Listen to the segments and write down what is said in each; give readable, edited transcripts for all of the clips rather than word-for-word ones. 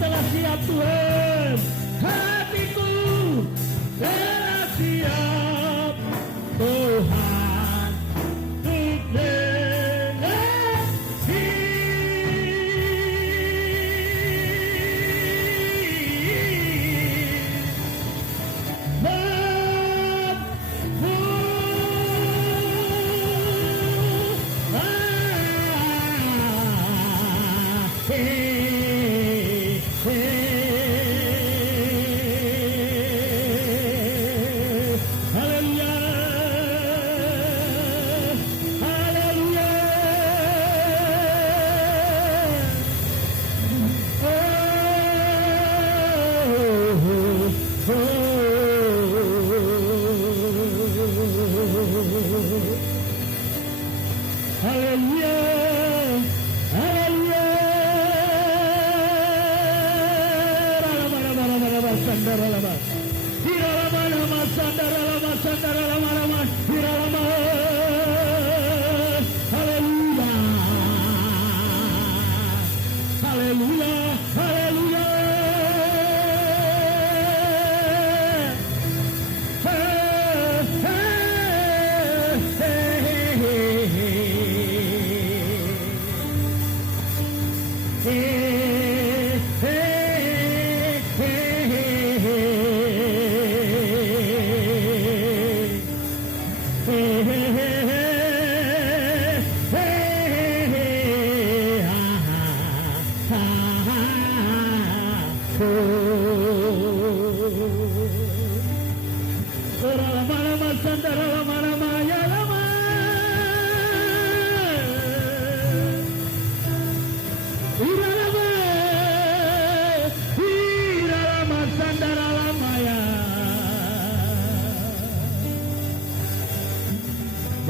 telah siap Tuhan, hatiku telah siap Tuhan untuk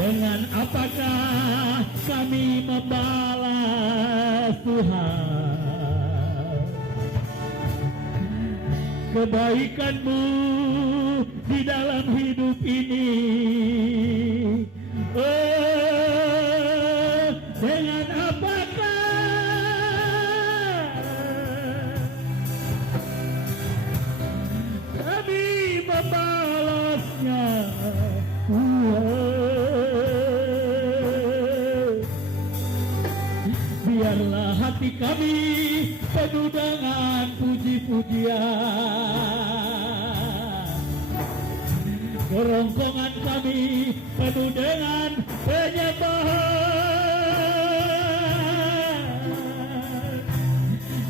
dengan apakah kami membalas Tuhan kebaikan-Mu di dalam hidup ini? Oh, dengan apakah kami membalasnya, Tuhan? Biarlah hati kami penuh dengan puji-pujian, kerongkongan kami penuh dengan penyembahan,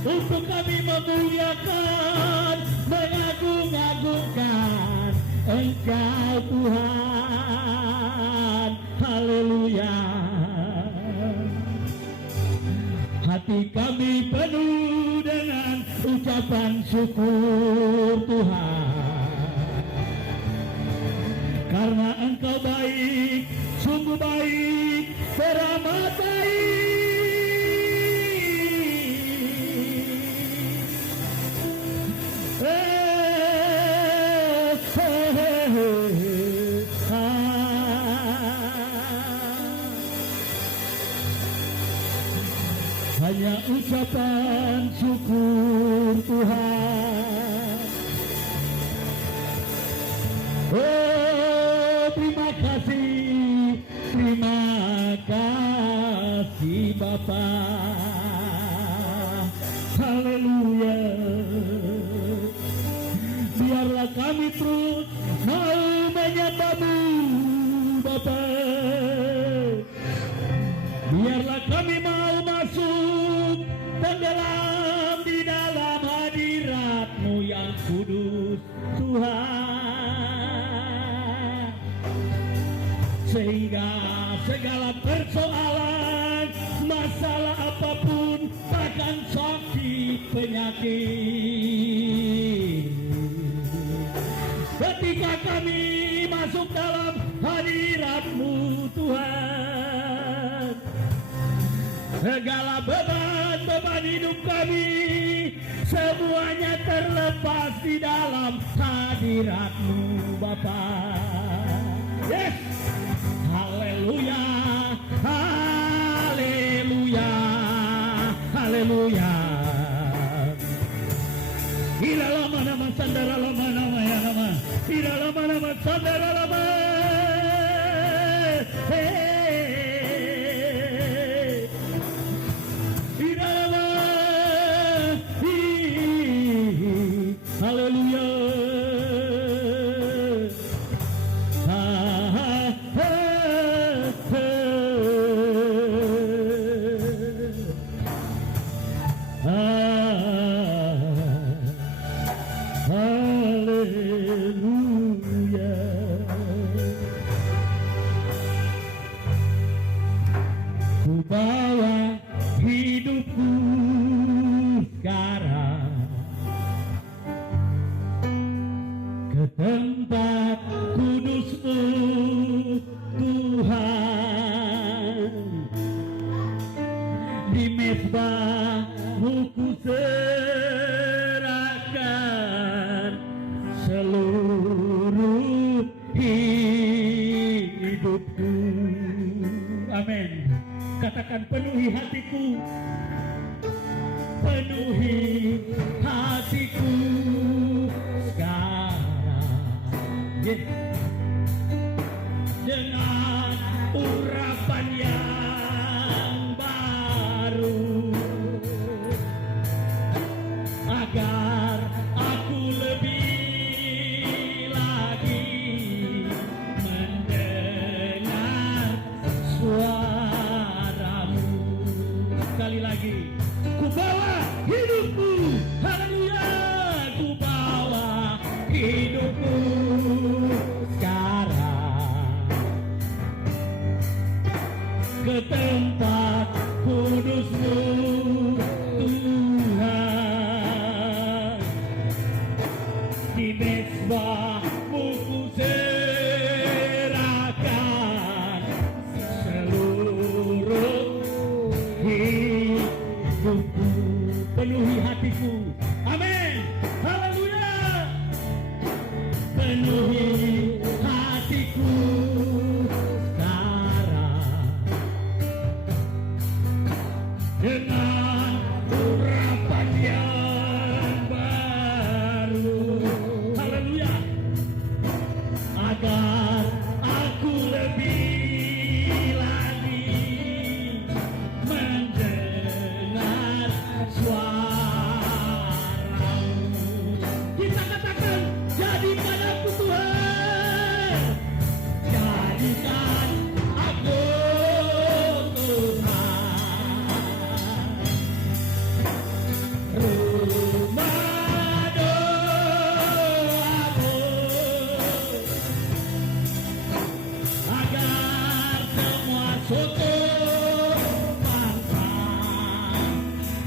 untuk kami memuliakan, mengagung-agungkan Engkau Tuhan. Haleluya. Hati kami penuh dengan ucapan syukur Tuhan, karena Engkau baik, sungguh baik, teramat baik. Hanya ucapan syukur Tuhan. Oh, terima kasih Bapa. Haleluya. Biarlah kami terus mau menyembah-Mu Bapa. Biarlah kami mau masuk tenggelam di dalam hadirat-Mu yang kudus Tuhan, sehingga segala persoalan, masalah apapun, bahkan sakit, penyakit, ketika kami masuk dalam hadirat-Mu Tuhan, segala beban-beban hidup kami semuanya terlepas di dalam hadirat-Mu Bapa. Yes, haleluya, haleluya, haleluya. Ira lama nama sandara lama nama ya nama. Ira lama nama sandara lama. Ira lama. Haleluya. Haleluya. Ku bawa hidupku sekarang ke tempat kudus-Mu Tuhan, di mezbah-Mu ku serahkan seluruh hidupku. Amin. Katakan, penuhi hatiku, penuhi hatiku sekarang, dengan urapan yang baru, agar aku lebih lagi mendengar suara-Mu. Sekali lagi, ku bawa hidupku, haleluya, ku bawa hidupku sekarang ke tempat kudus-Mu Tuhan, di mezbah-Mu ku serahkan seluruh hidupku. Penuhi hatiku, amin, haleluya. Penuhi hatiku sekarang dengan urapan yang baru, haleluya, agar aku lebih lagi mendengar suara-Mu. Kita katakan, jadikan aku Tuhan, jadikan aku Tuhan, rumah doaku, agar semua syukur bangsa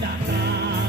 datang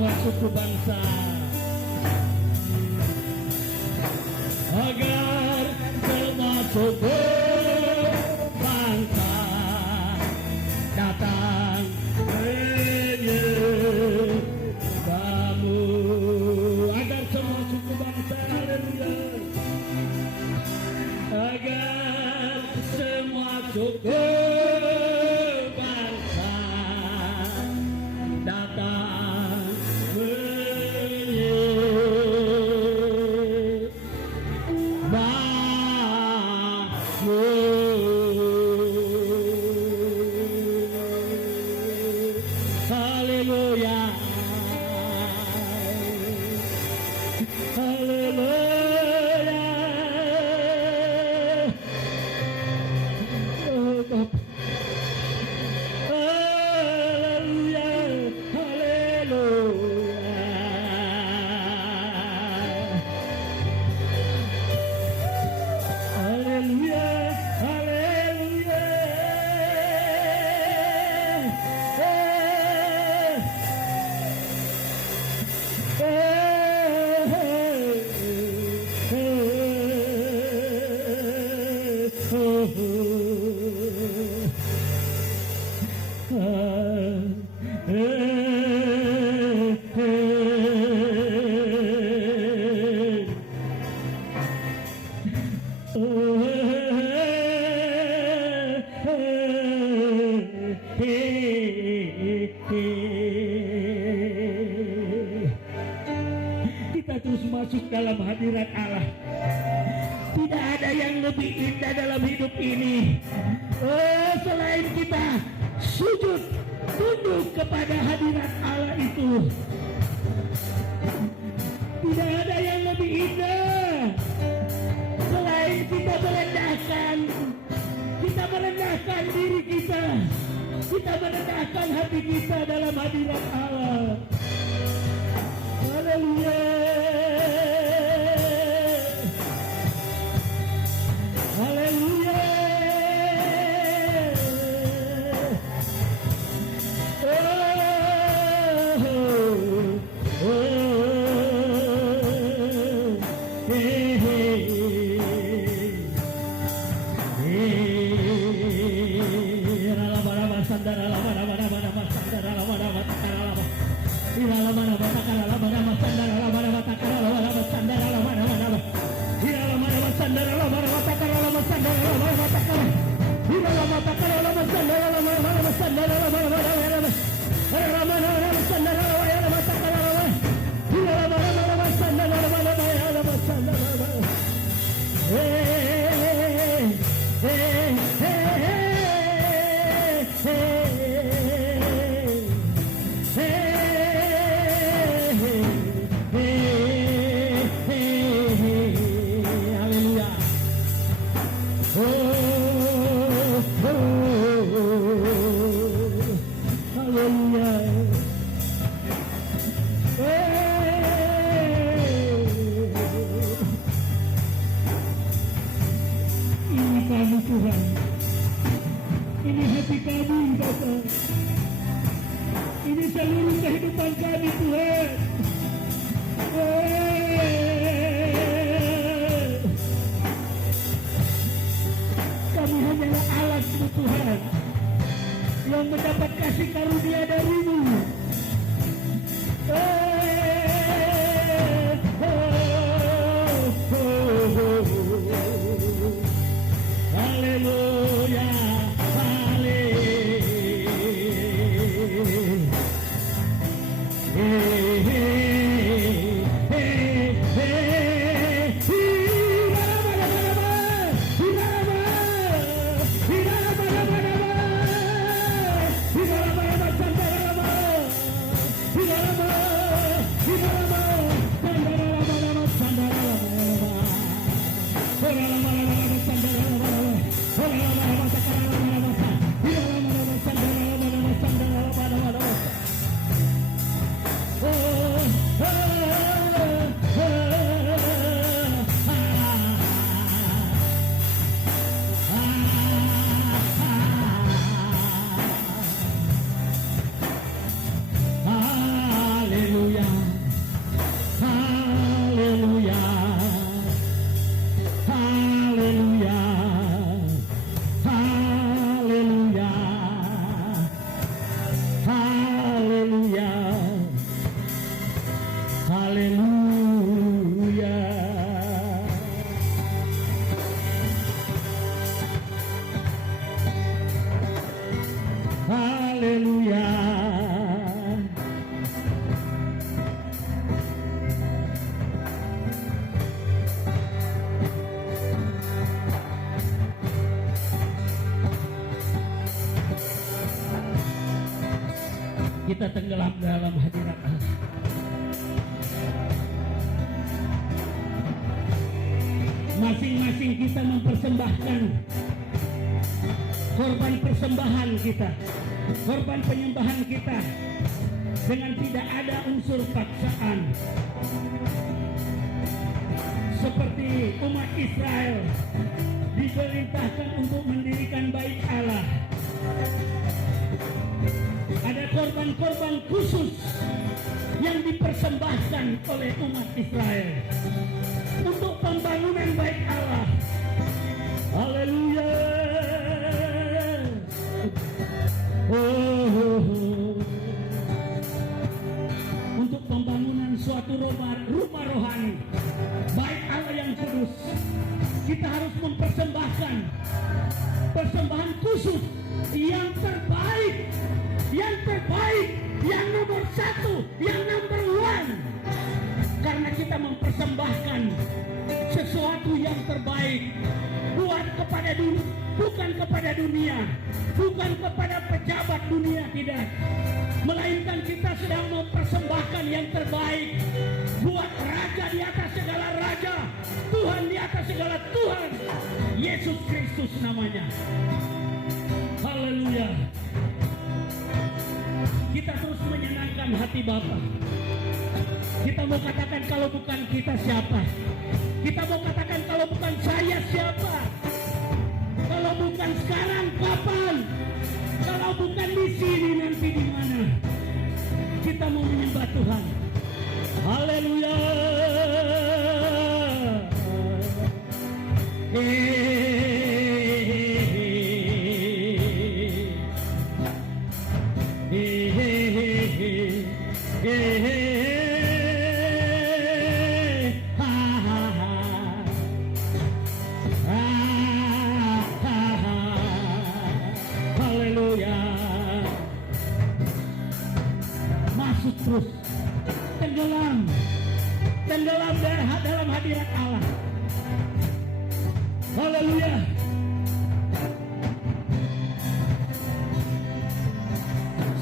semua suku bangsa, agar semua suku bangsa datang menyembahmu, agar semua suku bangsa, haleluya, agar semua suku bangsa datang menyembahmu. Haleluya, haleluya. Oh, Bapa. Haleluya, haleluya. Haleluya, haleluya. Kita terus masuk dalam hadirat Allah. Tidak ada yang lebih indah dalam hidup ini selain kita sujud tunduk kepada hadirat Allah itu. Tidak ada yang lebih indah selain kita merendahkan diri kita merendahkan hati kita dalam hadirat Allah. Haleluya, haleluya. Haleluya. Haleluya. Kita tenggelam dalam hadirat Allah. Masing-masing kita mempersembahkan korban persembahan kita, korban penyembahan kita dengan tidak ada unsur paksaan. Seperti umat Israel diperintahkan untuk mendirikan bait Allah. Ada korban-korban khusus yang dipersembahkan oleh umat Israel untuk pembangunan bait Allah. Haleluya. Untuk pembangunan suatu rumah rohani, bait Allah yang kudus, kita harus mempersembahkan persembahan khusus yang terbaik, yang nomor satu, yang number one. Karena kita mempersembahkan sesuatu yang terbaik, bukan kepada dunia, bukan kepada pejabat dunia, tidak. Melainkan kita sedang mempersembahkan yang terbaik buat Raja di atas segala raja, Tuhan di atas segala Tuhan, Yesus Kristus namanya. Haleluya. Kita terus menyenangkan hati Bapa. Kita mau katakan kalau bukan kita siapa? Kita mau katakan kalau bukan saya siapa? Kalau bukan sekarang kapan? Kalau bukan di sini nanti di mana? Kita mau menyembah Tuhan. Haleluya. Masuk terus, tenggelam dalam hadirat Allah. Haleluya.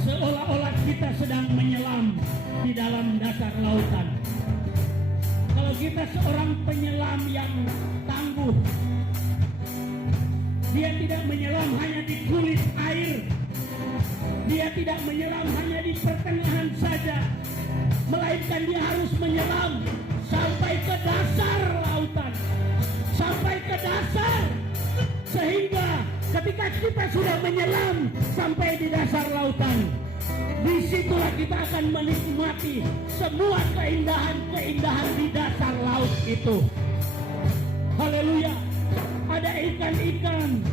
Seolah-olah kita sedang menyelam di dalam dasar lautan. Kalau kita seorang penyelam yang tangguh, dia tidak menyelam hanya di kulit air, dia tidak menyelam hanya di pertengahan saja, melainkan dia harus menyelam sampai ke dasar lautan, sampai ke dasar, sehingga ketika kita sudah menyelam sampai di dasar lautan, disitulah kita akan menikmati semua keindahan-keindahan di dasar laut itu. Haleluya. Ada ikan-ikan,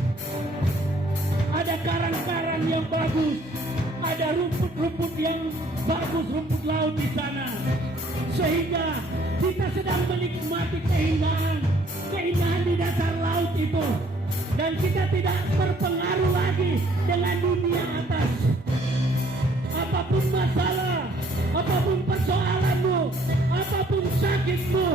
ada karang-karang yang bagus, ada rumput-rumput yang bagus, rumput laut di sana, sehingga kita sedang menikmati keindahan di dasar laut itu, dan kita tidak terpengaruh lagi dengan dunia atas. Apapun masalah, apapun persoalanmu, apapun sakitmu,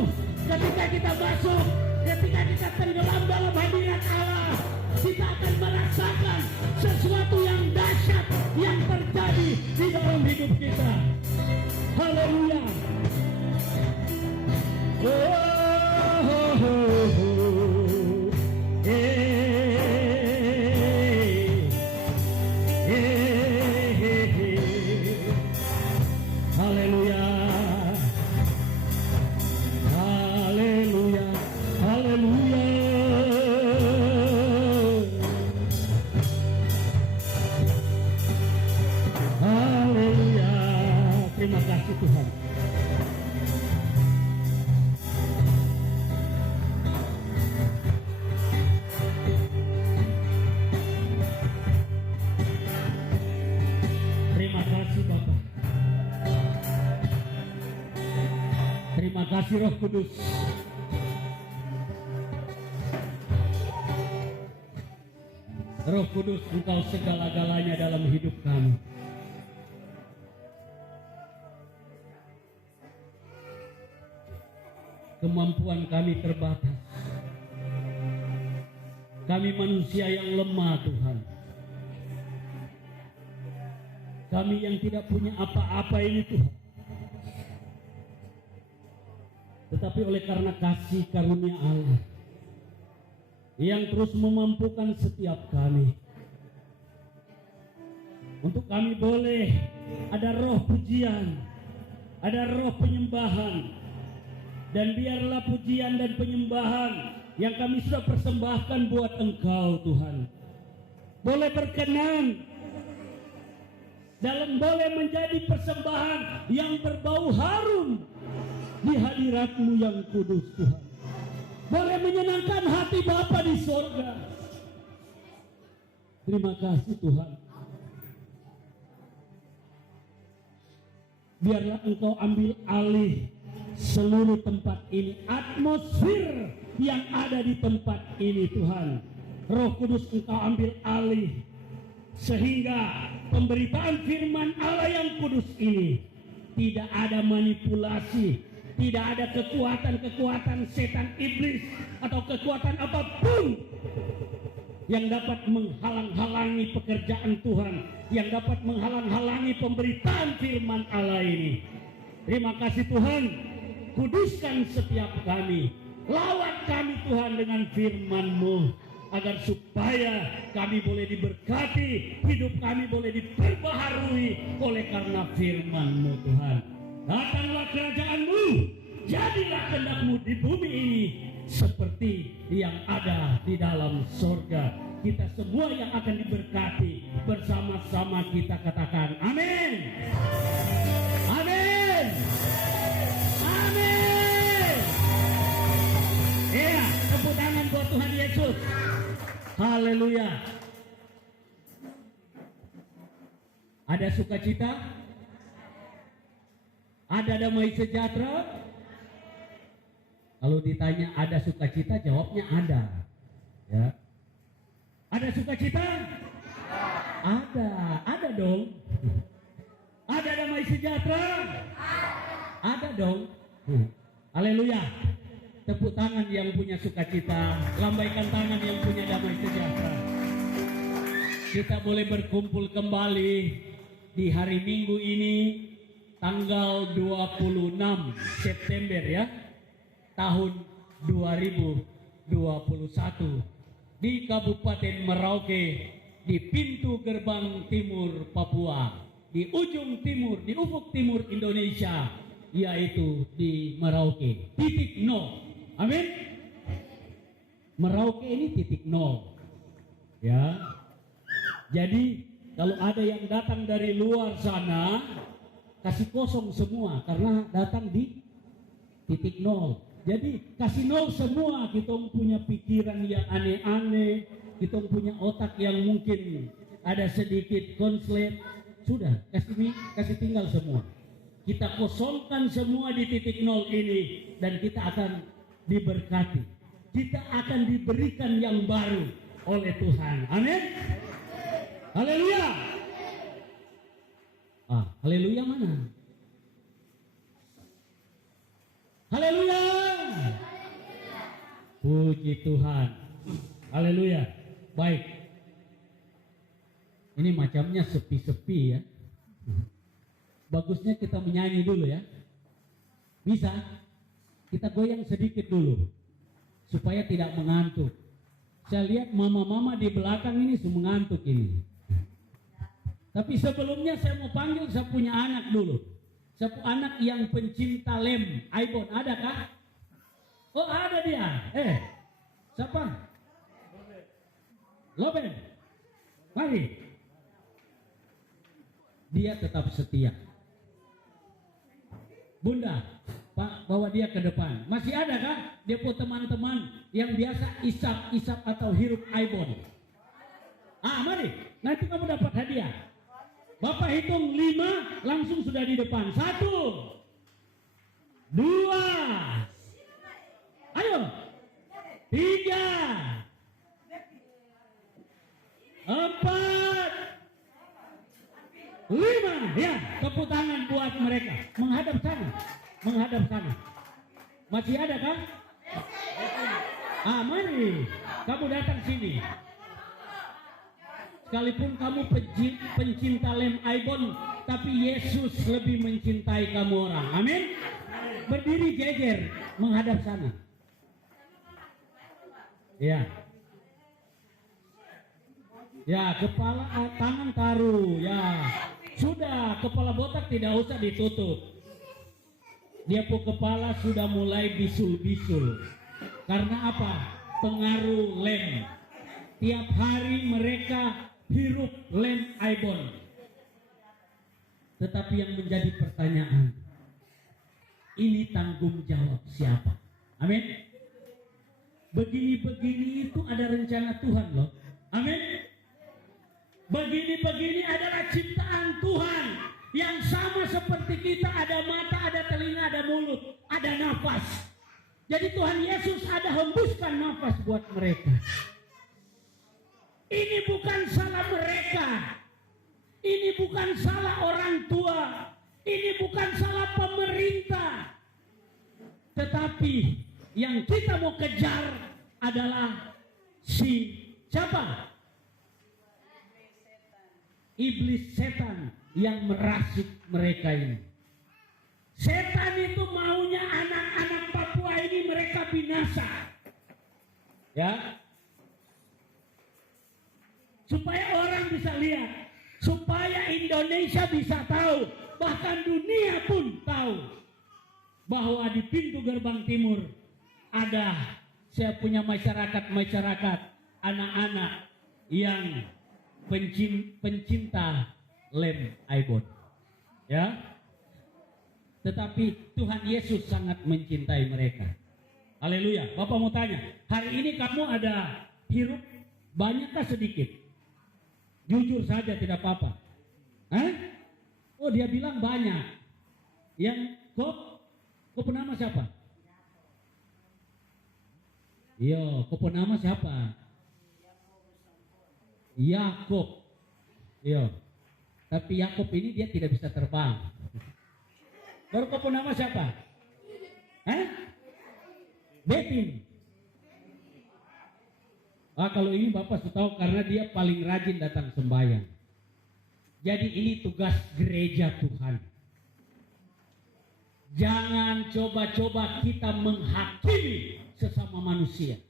ketika kita masuk, ketika kita tenggelam dalam hadirat Allah, kita akan merasakan sesuatu yang dahsyat yang terjadi di dalam hidup kita. Haleluya. Haleluya. kasih Roh Kudus. Roh Kudus, Engkau segala-galanya dalam hidup kami. Kemampuan kami terbatas. Kami manusia yang lemah, Tuhan. Kami yang tidak punya apa-apa ini, Tuhan. Tetapi oleh karena kasih karunia Allah yang terus memampukan setiap kami, untuk kami boleh ada roh pujian, ada roh penyembahan, dan biarlah pujian dan penyembahan yang kami sudah persembahkan buat Engkau, Tuhan, boleh berkenan dalam boleh menjadi persembahan yang berbau harum di hadirat-Mu yang kudus, Tuhan. Boleh menyenangkan hati Bapa di sorga. Terima kasih, Tuhan. Biarlah Engkau ambil alih seluruh tempat ini, atmosfer yang ada di tempat ini, Tuhan. Roh Kudus, Engkau ambil alih sehingga pemberitaan firman Allah yang kudus ini tidak ada manipulasi, tidak ada kekuatan-kekuatan setan iblis atau kekuatan apapun yang dapat menghalang-halangi pekerjaan Tuhan, yang dapat menghalang-halangi pemberitaan firman Allah ini. Terima kasih, Tuhan. Kuduskan setiap kami, lawat kami, Tuhan, dengan firman-Mu, agar supaya kami boleh diberkati, hidup kami boleh diperbaharui oleh karena firman-Mu, Tuhan. Datanglah kerajaan-Mu, jadilah kehendak-Mu di bumi ini seperti yang ada di dalam surga. Kita semua yang akan diberkati, bersama-sama kita katakan amin. Amin. Amin. Iya, tepuk tangan buat Tuhan Yesus. Haleluya. Ada sukacita? Ada damai sejahtera? Kalau ditanya ada sukacita, jawabnya ada. Ya. Ada sukacita? Ada dong. Ada damai sejahtera? Ada dong. Haleluya. Tepuk tangan yang punya sukacita, lambaikan tangan yang punya damai sejahtera. Kita boleh berkumpul kembali di hari Minggu ini, tanggal 26 September ya, tahun 2021 di Kabupaten Merauke, di pintu gerbang timur Papua, di ujung timur, di ufuk timur Indonesia, yaitu di Merauke, titik nol. Amin. Merauke ini titik nol. Ya. Jadi kalau ada yang datang dari luar sana, kasih kosong semua karena datang di titik nol. Jadi kasih nol semua. Kita punya pikiran yang aneh-aneh, kita punya otak yang mungkin ada sedikit konslet, sudah kasih tinggal semua. Kita kosongkan semua di titik nol ini dan kita akan diberkati. Kita akan diberikan yang baru oleh Tuhan. Amin. Haleluya. Haleluya mana? Haleluya. Puji Tuhan. Haleluya. Baik. Ini macamnya sepi-sepi ya. Bagusnya kita menyanyi dulu ya. Bisa? Kita goyang sedikit dulu supaya tidak mengantuk. Saya lihat mama-mama di belakang ini sudah mengantuk ini. Tapi sebelumnya saya mau panggil, saya punya anak dulu. Saya punya anak yang pencinta lem, Aibon, ada kah? Oh ada dia. Siapa? Loben. Mari. Dia tetap setia. Bunda, Pak, bawa dia ke depan. Masih ada kah? Dia punya teman-teman yang biasa isap-isap atau hirup Aibon. Mari, nanti kamu dapat hadiah. Bapak hitung 5, langsung sudah di depan. 1, 2, 3, 4, 5. Ya, tepuk tangan buat mereka. Menghadap sana. Menghadap sana. Masih ada kan? Mari. Kamu datang sini. Sekalipun kamu pencinta lem Aibon, tapi Yesus lebih mencintai kamu orang. Amin. Berdiri jejer menghadap sana. Ya. Ya, kepala tangan taruh. Ya. Sudah, kepala botak tidak usah ditutup. Dia pun kepala sudah mulai bisul-bisul. Karena apa? Pengaruh lem. Tiap hari mereka hirup lem Aibon. Tetapi yang menjadi pertanyaan, ini tanggung jawab siapa? Amin. Begini-begini itu ada rencana Tuhan loh. Amin. Begini-begini adalah ciptaan Tuhan yang sama seperti kita, ada mata, ada telinga, ada mulut, ada nafas. Jadi Tuhan Yesus ada hembuskan nafas buat mereka. Ini bukan salah mereka. Ini bukan salah orang tua. Ini bukan salah pemerintah. Tetapi yang kita mau kejar adalah siapa? Iblis setan yang merasuk mereka ini. Setan itu maunya anak-anak Papua ini mereka binasa. Ya. Supaya orang bisa lihat, supaya Indonesia bisa tahu, bahkan dunia pun tahu bahwa di pintu gerbang timur ada saya punya masyarakat anak-anak yang pencinta lem Aibon. Ya. Tetapi Tuhan Yesus sangat mencintai mereka. Haleluya. Bapak mau tanya, hari ini kamu ada hirup banyakkah sedikit? Jujur saja tidak apa-apa. Oh, dia bilang banyak. Yang kau penama siapa? Iya, kau penama siapa? Yakob. Iya. Tapi Yakob ini dia tidak bisa terbang. Baru kau penama siapa? Bepin. Kalau ini Bapak sudah tahu karena dia paling rajin datang sembahyang. Jadi ini tugas gereja Tuhan. Jangan coba-coba kita menghakimi sesama manusia.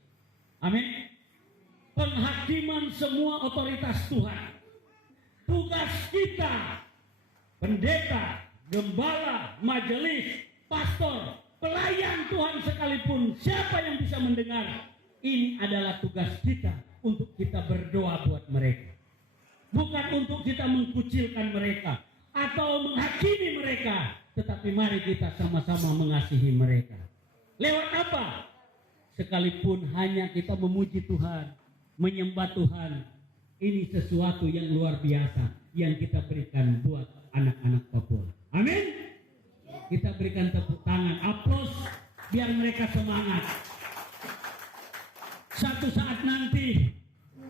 Amin. Penghakiman semua otoritas Tuhan. Tugas kita, pendeta, gembala, majelis, pastor, pelayan Tuhan sekalipun, siapa yang bisa mendengar, ini adalah tugas kita untuk kita berdoa buat mereka. Bukan untuk kita mengkucilkan mereka atau menghakimi mereka, tetapi mari kita sama-sama mengasihi mereka. Lewat apa? Sekalipun hanya kita memuji Tuhan, menyembah Tuhan, ini sesuatu yang luar biasa yang kita berikan buat anak-anak Papua. Amin. Kita berikan tepuk tangan, aplaus, biar mereka semangat. Satu saat nanti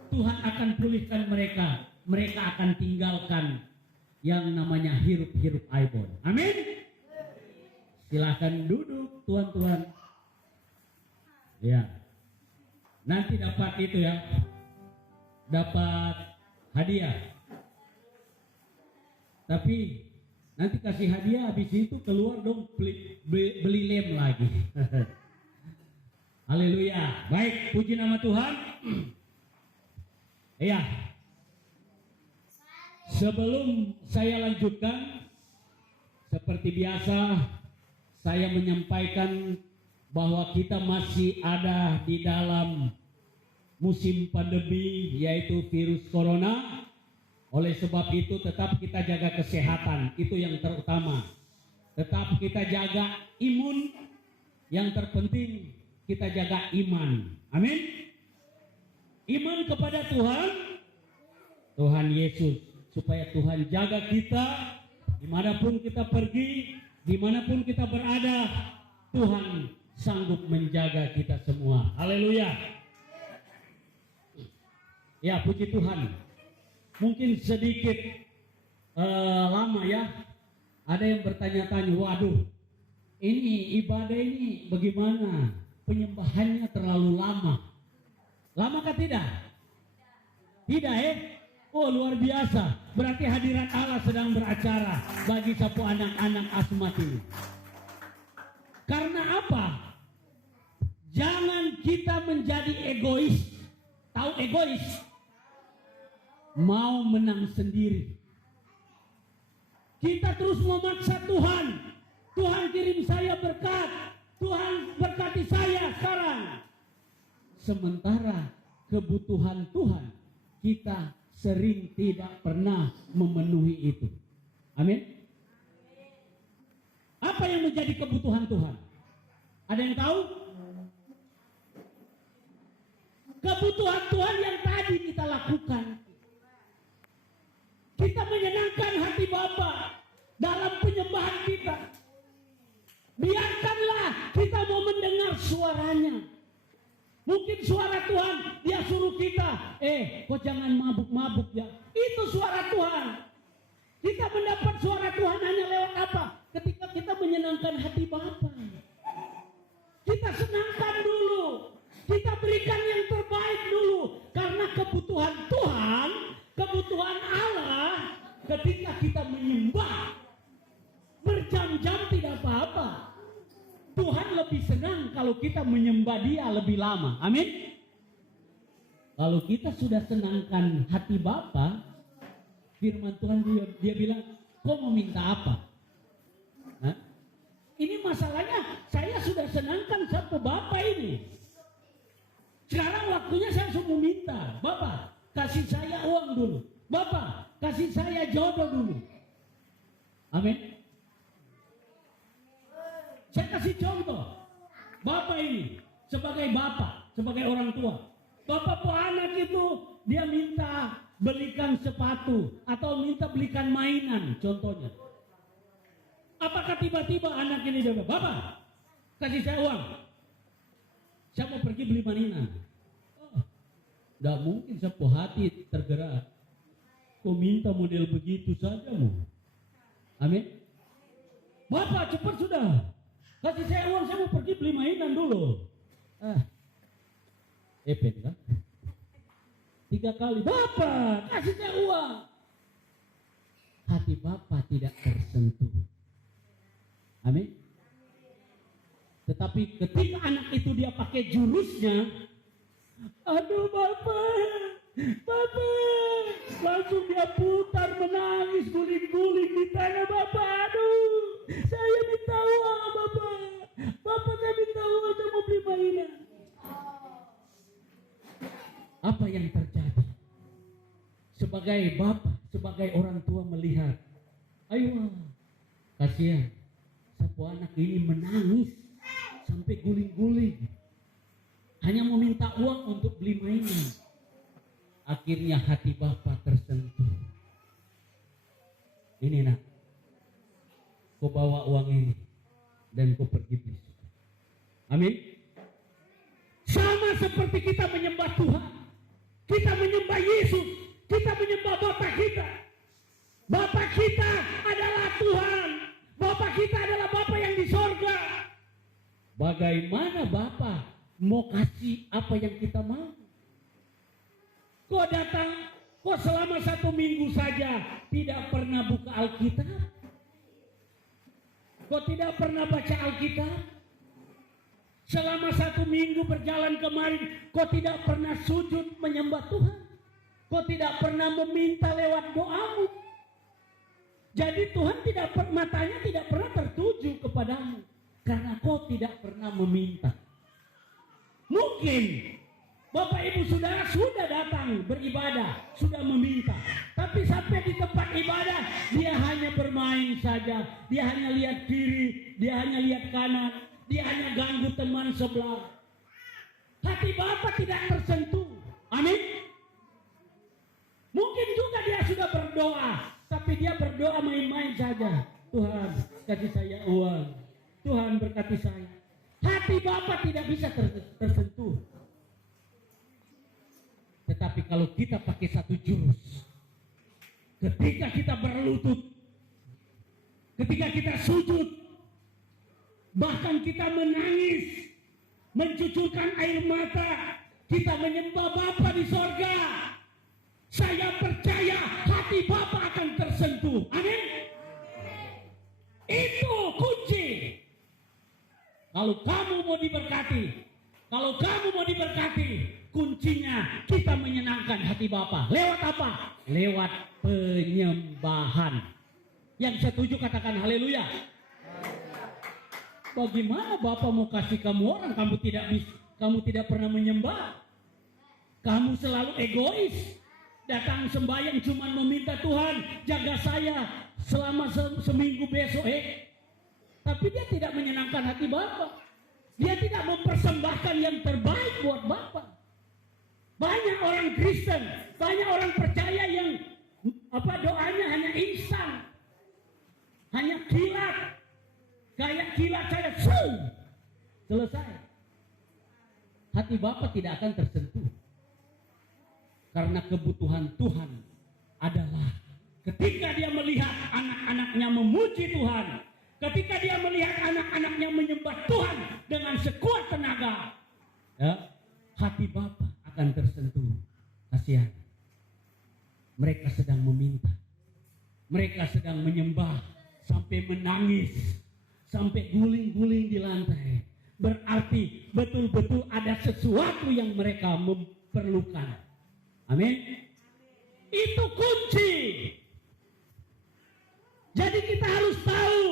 Tuhan akan pulihkan mereka. Mereka akan tinggalkan yang namanya hirup-hirup Aibon. Amin. Silakan duduk tuan-tuan. Ya. Nanti dapat itu ya. Dapat hadiah. Tapi nanti kasih hadiah, habis itu keluar dong beli lem lagi. Haleluya. Baik, puji nama Tuhan. Iya. Sebelum saya lanjutkan, seperti biasa saya menyampaikan bahwa kita masih ada di dalam musim pandemi, yaitu virus corona. Oleh sebab itu tetap kita jaga kesehatan, itu yang terutama. Tetap kita jaga imun, yang terpenting kita jaga iman. Amin. Iman kepada Tuhan Yesus, supaya Tuhan jaga kita dimanapun kita pergi, dimanapun kita berada. Tuhan sanggup menjaga kita semua. Haleluya. Ya, puji Tuhan. Mungkin sedikit lama ya. Ada yang bertanya-tanya, waduh, ini ibadah ini bagaimana? Penyembahannya terlalu lama. Lamakah tidak? Tidak Oh, luar biasa. Berarti hadirat Allah sedang beracara bagi sapu anak-anak Asmat ini. Karena apa? Jangan kita menjadi egois. Tahu egois? Mau menang sendiri. Kita terus memaksa Tuhan. Tuhan kirim saya berkat. Tuhan berkati saya sekarang. Sementara kebutuhan Tuhan kita sering tidak pernah memenuhi itu. Amin. Apa yang menjadi kebutuhan Tuhan? Ada yang tahu? Kebutuhan Tuhan yang tadi kita lakukan. Kita menyenangkan hati Bapa dalam penyembahan kita. Biarkanlah kita mau mendengar suaranya. Mungkin suara Tuhan, dia suruh kita, kok jangan mabuk-mabuk ya. Itu suara Tuhan. Kita mendapat suara Tuhan hanya lewat apa? Ketika kita menyenangkan hati Bapa. Kita senangkan dulu. Kita berikan yang terbaik dulu. Karena kebutuhan Tuhan, kebutuhan Allah, ketika kita menyembah, berjam-jam tidak apa-apa. Tuhan lebih senang kalau kita menyembah Dia lebih lama. Amin. Kalau kita sudah senangkan hati Bapa, firman Tuhan dia bilang, kau mau minta apa? Hah? Ini masalahnya, saya sudah senangkan satu Bapa ini. Sekarang waktunya saya sudah minta, Bapa, kasih saya uang dulu. Bapa, kasih saya jodoh dulu. Amin. Saya kasih contoh, Bapak ini sebagai bapak, sebagai orang tua. Bapak po anak itu dia minta belikan sepatu atau minta belikan mainan, contohnya. Apakah tiba-tiba anak ini dia bilang, Bapak, kasih saya uang. Saya mau pergi beli mainan. Oh, tidak mungkin sepuh hati tergerak. Kau minta model begitu saja mu. Amin. Bapak cepat sudah. Kasih saya uang, saya mau pergi beli mainan dulu. Epen kan? 3 kali, Bapak, kasih saya uang. Hati Bapak tidak tersentuh. Amin. Tetapi ketika anak itu dia pakai jurusnya, aduh Bapak, langsung dia putar menangis, guling-guling di tanah. Bapak, aduh, saya minta uang Bapak, saya minta uang, saya mau beli mainan. Apa yang terjadi? Sebagai bapak, sebagai orang tua melihat, ayo, kasihan, sapu anak ini menangis sampai guling-guling, hanya mau minta uang untuk beli mainan. Akhirnya hati bapak tersentuh. Ini nak, kau bawa uang ini dan kau pergi beli. Amin. Sama seperti kita menyembah Tuhan, kita menyembah Yesus, kita menyembah Bapa kita. Bapa kita adalah Tuhan. Bapa kita adalah Bapa yang di sorga. Bagaimana Bapa mau kasih apa yang kita mau? Kau datang, kau selama 1 minggu saja tidak pernah buka Alkitab. Kau tidak pernah baca Alkitab. Selama 1 minggu berjalan kemarin, kau tidak pernah sujud menyembah Tuhan. Kau tidak pernah meminta lewat doamu. Jadi Tuhan matanya tidak pernah tertuju kepadamu. Karena kau tidak pernah meminta. Mungkin Bapak Ibu Saudara sudah datang beribadah, sudah meminta. Tapi sampai di tempat ibadah, dia hanya bermain saja. Dia hanya lihat kiri, dia hanya lihat kanan. Dia hanya ganggu teman sebelah. Hati Bapak tidak tersentuh. Amin. Mungkin juga dia sudah berdoa, tapi dia berdoa main-main saja. Tuhan, kasih saya uang. Tuhan berkati saya. Hati hati Bapa tidak bisa tersentuh. Tetapi kalau kita pakai satu jurus, ketika kita berlutut, ketika kita sujud, bahkan kita menangis, mencucurkan air mata, kita menyembah Bapa di sorga, saya percaya hati Bapa akan tersentuh. Amin. Itu kunci. Kalau kamu mau diberkati, kalau kamu mau diberkati, kuncinya kita menyenangkan hati Bapa. Lewat apa? Lewat penyembahan. Yang setuju katakan haleluya. Bagaimana Bapa mau kasih kamu orang, kamu tidak pernah menyembah? Kamu selalu egois. Datang sembahyang cuma meminta Tuhan jaga saya selama seminggu besok. Tapi dia tidak menyenangkan hati Bapa. Dia tidak mempersembahkan yang terbaik buat Bapa. Banyak orang Kristen, banyak orang percaya yang doanya hanya instan, hanya kilat, kayak kilat saya selesai. Hati Bapa tidak akan tersentuh. Karena kebutuhan Tuhan adalah ketika dia melihat anak-anaknya memuji Tuhan, ketika dia melihat anak-anaknya menyembah Tuhan dengan sekuat tenaga, ya, hati Bapa akan tersentuh. Kasihan, mereka sedang meminta, mereka sedang menyembah sampai menangis, sampai guling-guling di lantai. Berarti betul-betul ada sesuatu yang mereka memerlukan. Amin. Itu kunci. Jadi kita harus tahu,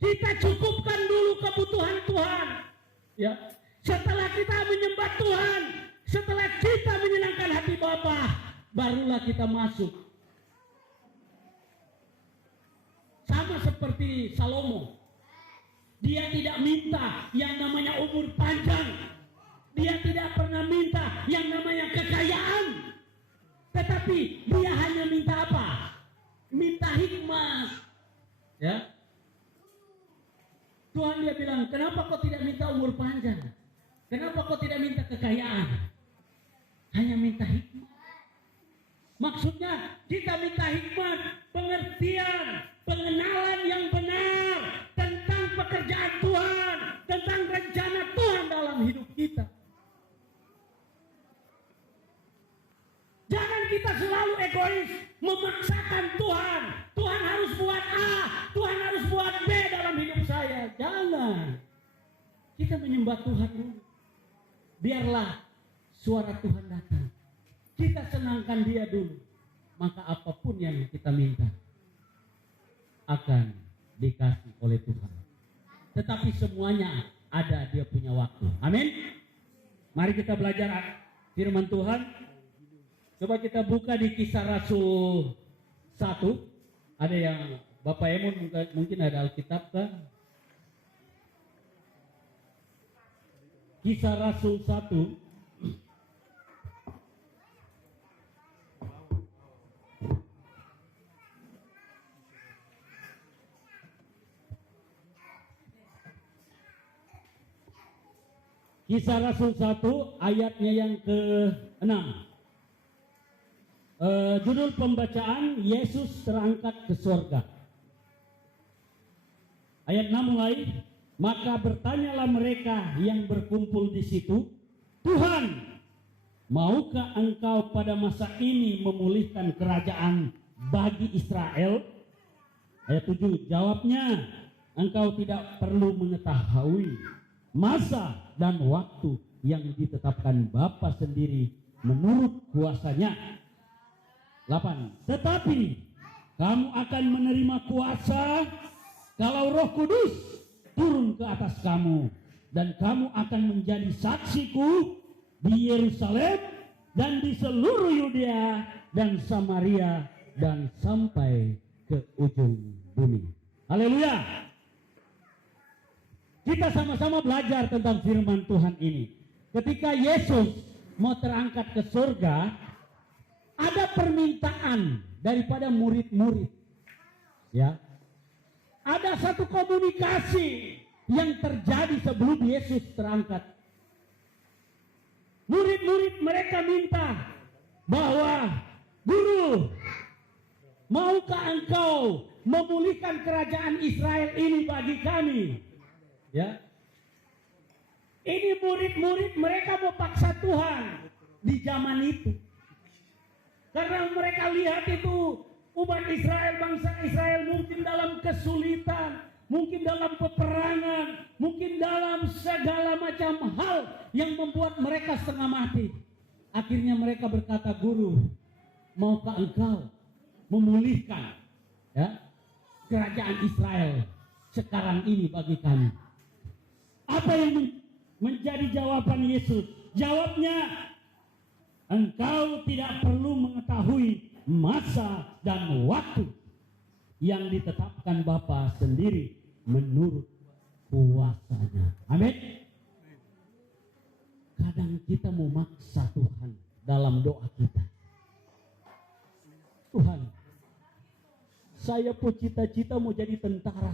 kita cukupkan dulu kebutuhan Tuhan. Ya. Setelah kita menyembah Tuhan, setelah kita menyenangkan hati Bapa, barulah kita masuk. Sama seperti Salomo. Dia tidak minta yang namanya umur panjang. Dia tidak pernah minta yang namanya kekayaan. Tetapi dia hanya minta apa? Minta hikmat. Ya. Tuhan dia bilang, kenapa kau tidak minta umur panjang? Kenapa kau tidak minta kekayaan? Hanya minta hikmat. Maksudnya kita minta hikmat, pengertian, pengenalan yang benar tentang pekerjaan Tuhan, tentang rencana Tuhan dalam hidup kita. Jangan kita selalu egois, memaksakan Tuhan. Tuhan harus buat A, Tuhan harus buat B dalam hidup saya. Jangan. Kita menyembah Tuhan dulu. Biarlah suara Tuhan datang. Kita senangkan dia dulu. Maka apapun yang kita minta akan dikasih oleh Tuhan. Tetapi semuanya ada dia punya waktu. Amin. Mari kita belajar firman Tuhan. Coba kita buka di Kisah Rasul 1. Ada yang Bapak Emun mungkin ada Alkitab kan? Kisah Rasul 1. Kisah Rasul 1 ayatnya yang ke-6. Judul pembacaan, Yesus terangkat ke surga. Ayat 6 mulai. Maka bertanyalah mereka yang berkumpul di situ, Tuhan, maukah engkau pada masa ini memulihkan kerajaan bagi Israel? Ayat 7, jawabnya, engkau tidak perlu mengetahui masa dan waktu yang ditetapkan Bapa sendiri menurut kuasanya. 8. Tetapi kamu akan menerima kuasa kalau Roh Kudus turun ke atas kamu, dan kamu akan menjadi saksiku di Yerusalem dan di seluruh Yudea dan Samaria dan sampai ke ujung bumi. Haleluya. Kita sama-sama belajar tentang firman Tuhan ini. Ketika Yesus mau terangkat ke surga, ada permintaan daripada murid-murid. Ya. Ada satu komunikasi yang terjadi sebelum Yesus terangkat. Murid-murid mereka minta bahwa, Guru, maukah engkau memulihkan kerajaan Israel ini bagi kami? Ya. Ini murid-murid mereka mau paksa Tuhan di zaman itu. Karena mereka lihat itu umat Israel, bangsa Israel mungkin dalam kesulitan, mungkin dalam peperangan, mungkin dalam segala macam hal yang membuat mereka setengah mati. Akhirnya mereka berkata, Guru, maukah engkau memulihkan kerajaan Israel sekarang ini bagi kami? Apa yang menjadi jawaban Yesus? Jawabnya, engkau tidak perlu mengetahui masa dan waktu yang ditetapkan Bapa sendiri menurut kuasanya. Amin. Kadang kita mau maksa Tuhan dalam doa kita. Tuhan, saya pun cita-cita mau jadi tentara.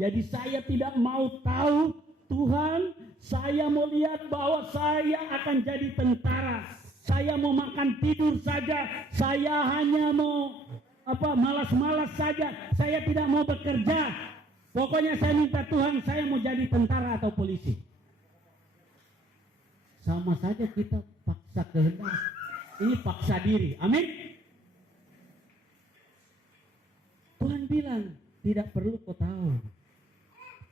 Jadi saya tidak mau tahu, Tuhan, saya mau lihat bahwa saya akan jadi tentara. Saya mau makan tidur saja. Saya hanya mau malas-malas saja. Saya tidak mau bekerja. Pokoknya saya minta Tuhan, saya mau jadi tentara atau polisi. Sama saja kita paksa kehendak. Ini paksa diri. Amin. Tuhan bilang, tidak perlu kau tahu.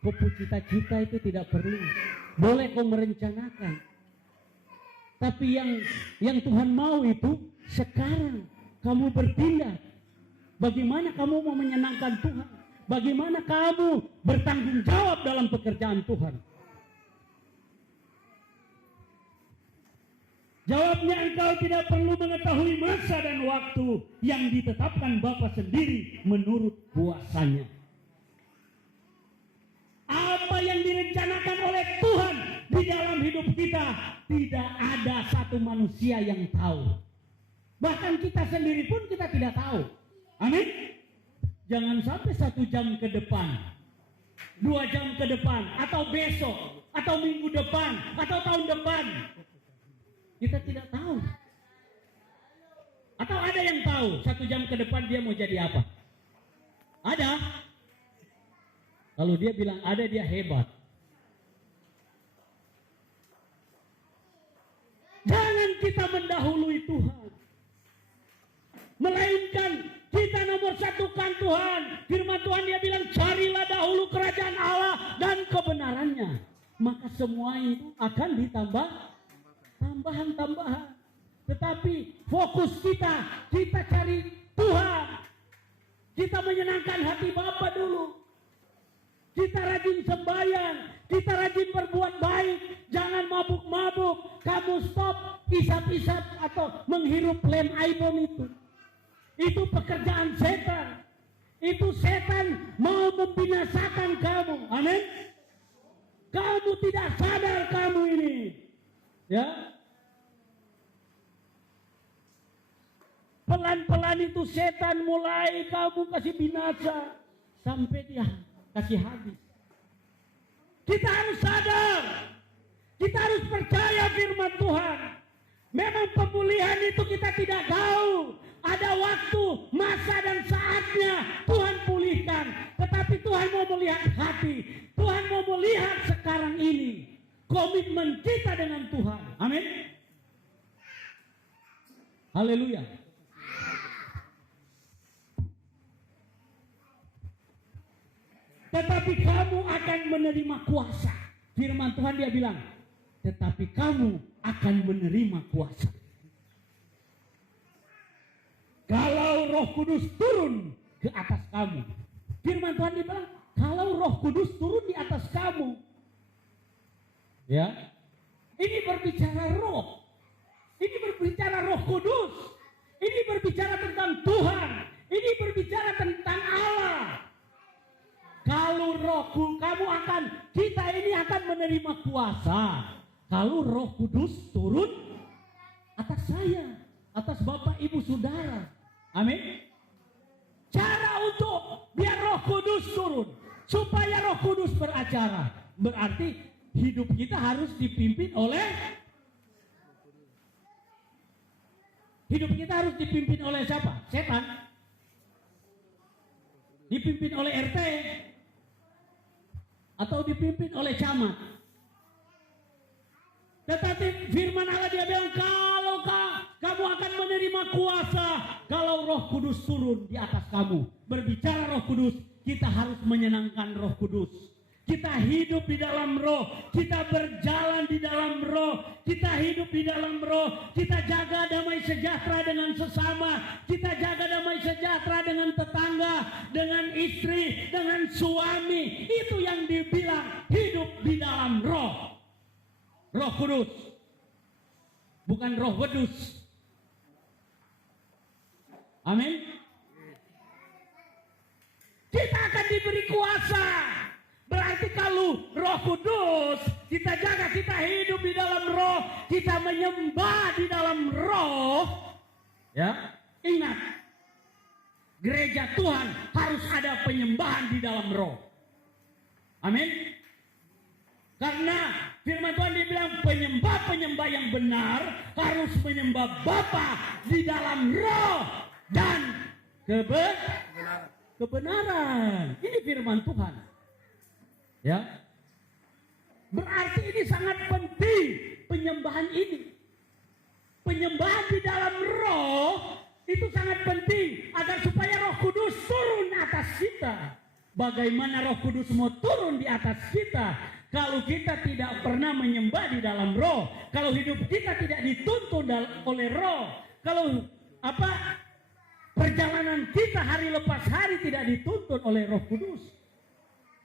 Kau cita-cita itu tidak perlu. Boleh kau merencanakan. Tapi yang Tuhan mau itu sekarang kamu bertindak. Bagaimana kamu mau menyenangkan Tuhan? Bagaimana kamu bertanggung jawab dalam pekerjaan Tuhan? Jawabnya, engkau tidak perlu mengetahui masa dan waktu yang ditetapkan Bapa sendiri menurut kuasanya. Apa yang direncanakan oleh Tuhan di dalam hidup kita, tidak ada satu manusia yang tahu. Bahkan kita sendiri pun kita tidak tahu. Amin. Jangan sampai 1 jam ke depan, 2 jam ke depan, atau besok, atau minggu depan, atau tahun depan, kita tidak tahu. Atau ada yang tahu 1 jam ke depan dia mau jadi apa? Ada. Kalau dia bilang ada, dia hebat. Jangan kita mendahului Tuhan, melainkan kita nomor satukan Tuhan. Firman Tuhan dia bilang, carilah dahulu kerajaan Allah dan kebenarannya, maka semua itu akan ditambah tambahan. Tetapi fokus kita cari Tuhan. Kita menyenangkan hati Bapa dulu. Kita rajin sembahyang, kita rajin berbuat baik, jangan mabuk-mabuk. Kamu stop isap-isap atau menghirup lem iPhone itu. Itu pekerjaan setan. Itu setan mau membinasakan kamu. Amin. Kamu tidak sadar kamu ini. Ya. Pelan-pelan itu setan mulai kamu kasih binasa sampai dia kasih habis. Kita harus sadar. Kita harus percaya firman Tuhan. Memang pemulihan itu kita tidak tahu. Ada waktu, masa dan saatnya Tuhan pulihkan. Tetapi Tuhan mau melihat hati. Tuhan mau melihat sekarang ini komitmen kita dengan Tuhan. Amin. Haleluya. Tetapi kamu akan menerima kuasa. Firman Tuhan dia bilang, tetapi kamu akan menerima kuasa kalau Roh Kudus turun ke atas kamu. Firman Tuhan dia bilang, kalau Roh Kudus turun di atas kamu. Ya. Ini berbicara roh. Ini berbicara Roh Kudus. Ini berbicara tentang Tuhan. Ini berbicara tentang Allah. Kalau kita ini akan menerima kuasa. Kalau Roh Kudus turun atas saya, atas Bapak Ibu Saudara. Amin. Cara untuk biar Roh Kudus turun, supaya Roh Kudus beracara. Berarti hidup kita harus dipimpin oleh siapa? Setan. Dipimpin oleh RT atau dipimpin oleh camat. Tetapi firman Allah dia bilang, kalau kamu akan menerima kuasa kalau Roh Kudus turun di atas kamu. Berbicara Roh Kudus, kita harus menyenangkan Roh Kudus. Kita hidup di dalam Roh, kita berjalan di dalam Roh, kita hidup di dalam Roh, kita jaga damai sejahtera dengan sesama, kita jaga damai sejahtera dengan tetangga, dengan istri, dengan suami. Itu yang dibilang hidup di dalam Roh. Roh Kudus, bukan Roh Wedus. Amin. Kita akan diberi kuasa. Berarti kalau Roh Kudus kita jaga, kita hidup di dalam Roh, kita menyembah di dalam Roh, ya, ingat, gereja Tuhan harus ada penyembahan di dalam Roh. Amin. Karena firman Tuhan dibilang penyembah yang benar harus menyembah Bapa di dalam Roh dan kebenaran. Ini firman Tuhan. Ya, berarti ini sangat penting penyembahan ini. Penyembahan di dalam Roh itu sangat penting agar supaya Roh Kudus turun atas kita. Bagaimana Roh Kudus mau turun di atas kita kalau kita tidak pernah menyembah di dalam Roh? Kalau hidup kita tidak dituntun oleh Roh, kalau perjalanan kita hari lepas hari tidak dituntun oleh Roh Kudus,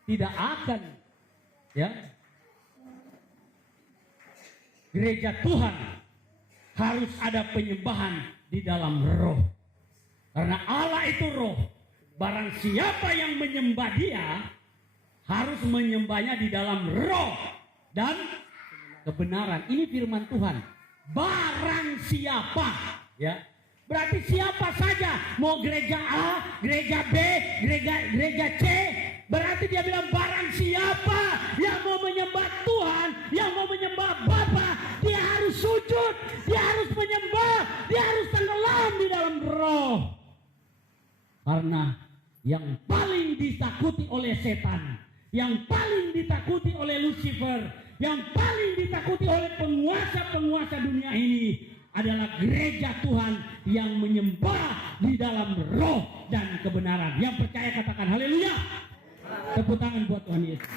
tidak akan, ya. Gereja Tuhan harus ada penyembahan di dalam Roh. Karena Allah itu Roh. Barang siapa yang menyembah Dia harus menyembahnya di dalam Roh dan kebenaran. Ini firman Tuhan. Barang siapa, ya. Berarti siapa saja, mau gereja A, gereja B, gereja C. Berarti dia bilang barang siapa yang mau menyembah Tuhan, yang mau menyembah Bapa, dia harus sujud, dia harus menyembah, dia harus tenggelam di dalam Roh. Karena yang paling ditakuti oleh setan, yang paling ditakuti oleh Lucifer, yang paling ditakuti oleh penguasa-penguasa dunia ini adalah gereja Tuhan yang menyembah di dalam Roh dan kebenaran. Yang percaya katakan haleluya. Tepuk tangan buat Tuhan Yesus.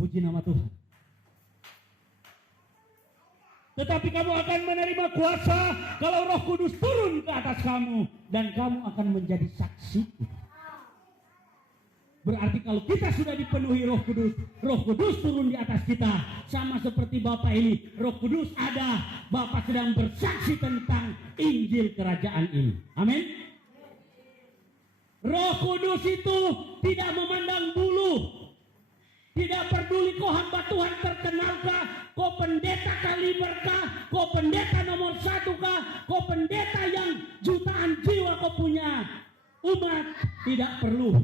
Puji nama Tuhan. Tetapi kamu akan menerima kuasa kalau Roh Kudus turun ke atas kamu dan kamu akan menjadi saksi. Berarti kalau kita sudah dipenuhi Roh Kudus turun di atas kita. Sama seperti Bapak ini, Roh Kudus ada, Bapak sedang bersaksi tentang Injil kerajaan ini. Amin. Roh Kudus itu tidak memandang bulu. Tidak peduli kau hamba Tuhan terkenalkah, kau pendeta kaliberkah, kau pendeta nomor 1 kah, kau pendeta yang jutaan jiwa kau punya umat, tidak perlu.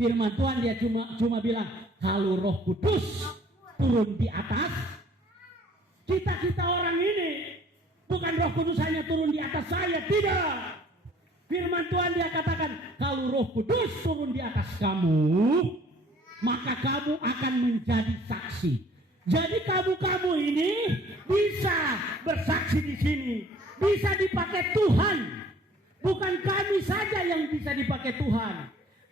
Firman Tuhan dia cuma bilang, kalau Roh Kudus turun di atas kita orang ini, bukan Roh Kudus hanya turun di atas saya, tidak. Firman Tuhan dia katakan, kalau Roh Kudus turun di atas kamu, maka kamu akan menjadi saksi. Jadi kamu ini bisa bersaksi di sini, bisa dipakai Tuhan. Bukan kami saja yang bisa dipakai Tuhan.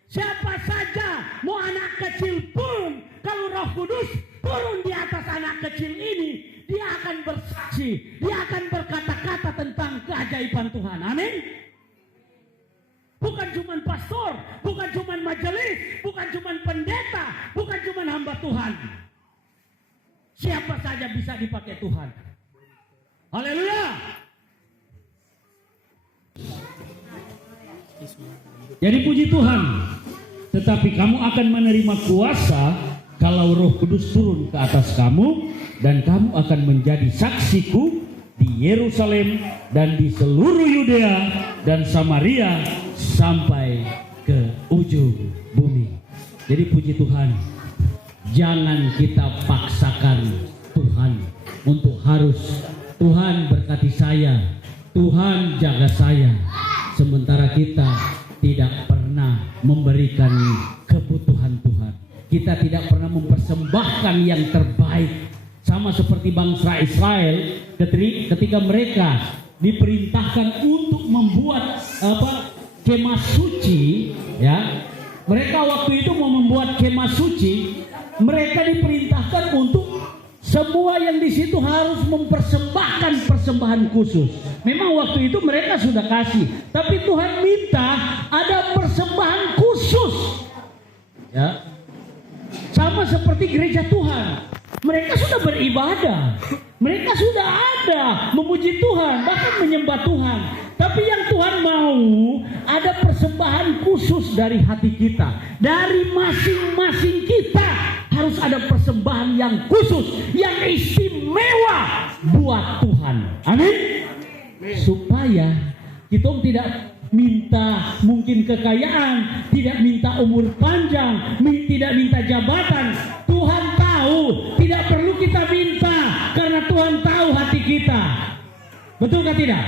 Siapa saja, mau anak kecil pun, kalau Roh Kudus turun di atas anak kecil ini, dia akan bersaksi, dia akan berkata-kata tentang keajaiban Tuhan. Amin. Bukan cuma pastor, bukan cuma majelis, bukan cuma pendeta, bukan cuma hamba Tuhan. Siapa saja bisa dipakai Tuhan. Haleluya. Jadi puji Tuhan. Tetapi kamu akan menerima kuasa kalau Roh Kudus turun ke atas kamu, dan kamu akan menjadi saksiku di Yerusalem dan di seluruh Yudea dan Samaria sampai ke ujung bumi. Jadi puji Tuhan, jangan kita paksakan Tuhan untuk harus Tuhan berkati saya, Tuhan jaga saya, sementara kita tidak pernah memberikan kebutuhan Tuhan. Kita tidak pernah mempersembahkan yang terbaik. Sama seperti bangsa Israel ketika mereka diperintahkan untuk membuat kemah suci, ya. Mereka waktu itu mau membuat kemah suci, mereka diperintahkan untuk semua yang di situ harus mempersembahkan persembahan khusus. Memang waktu itu mereka sudah kasih, tapi Tuhan minta ada persembahan khusus. Ya. Sama seperti gereja Tuhan. Mereka sudah beribadah, mereka sudah ada memuji Tuhan, bahkan menyembah Tuhan. Tapi yang Tuhan mau ada persembahan khusus dari hati kita. Dari masing-masing kita harus ada persembahan yang khusus, yang istimewa buat Tuhan. Amin. Supaya kita tidak minta mungkin kekayaan, tidak minta umur panjang, tidak minta jabatan. Tuhan tahu, tidak perlu kita minta karena Tuhan tahu hati kita. Betulkah tidak?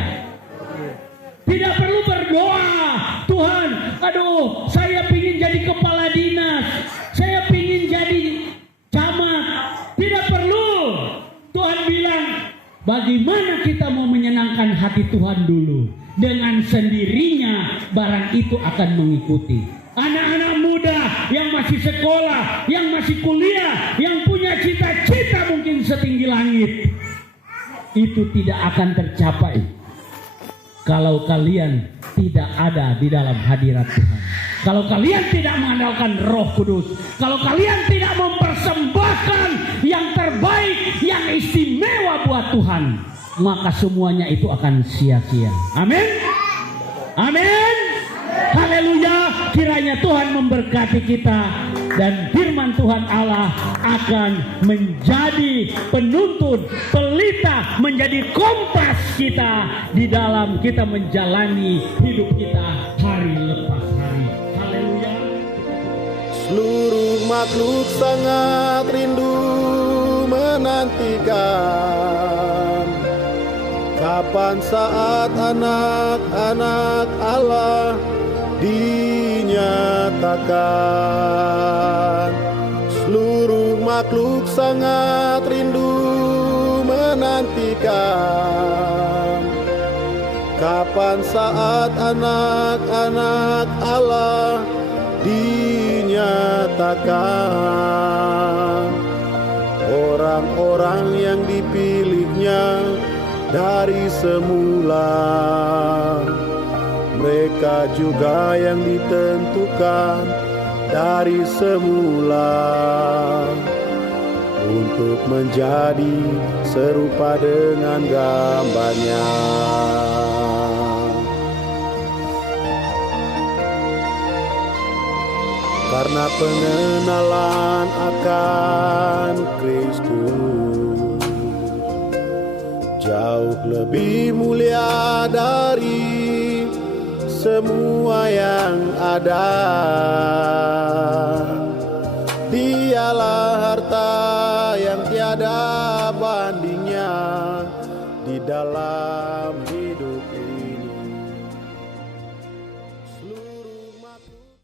Tidak perlu berdoa, Tuhan, aduh, saya ingin jadi kepala dinas, saya ingin jadi camat. Tidak perlu. Tuhan bilang, bagaimana kita mau menyenangkan hati Tuhan dulu. Dengan sendirinya barang itu akan mengikuti. Anak-anak muda yang masih sekolah, yang masih kuliah, yang punya cita-cita mungkin setinggi langit, itu tidak akan tercapai kalau kalian tidak ada di dalam hadirat Tuhan. Kalau kalian tidak mengandalkan Roh Kudus, kalau kalian tidak mempersembahkan yang terbaik, yang istimewa buat Tuhan, maka semuanya itu akan sia-sia. Amin. Amin. Haleluya. Kiranya Tuhan memberkati kita dan firman Tuhan Allah akan menjadi penuntun, pelita, menjadi kompas kita di dalam kita menjalani hidup kita hari lepas hari. Haleluya. Seluruh makhluk sangat rindu menantikan kapan saat anak-anak Allah dinyatakan. Seluruh makhluk sangat rindu menantikan kapan saat anak-anak Allah dinyatakan. Orang-orang yang dipilihnya dari semula, mereka juga yang ditentukan dari semula untuk menjadi serupa dengan gambarnya. Karena pengenalan akan Kristus jauh lebih mulia dari semua yang ada. Dialah harta yang tiada bandingnya di dalam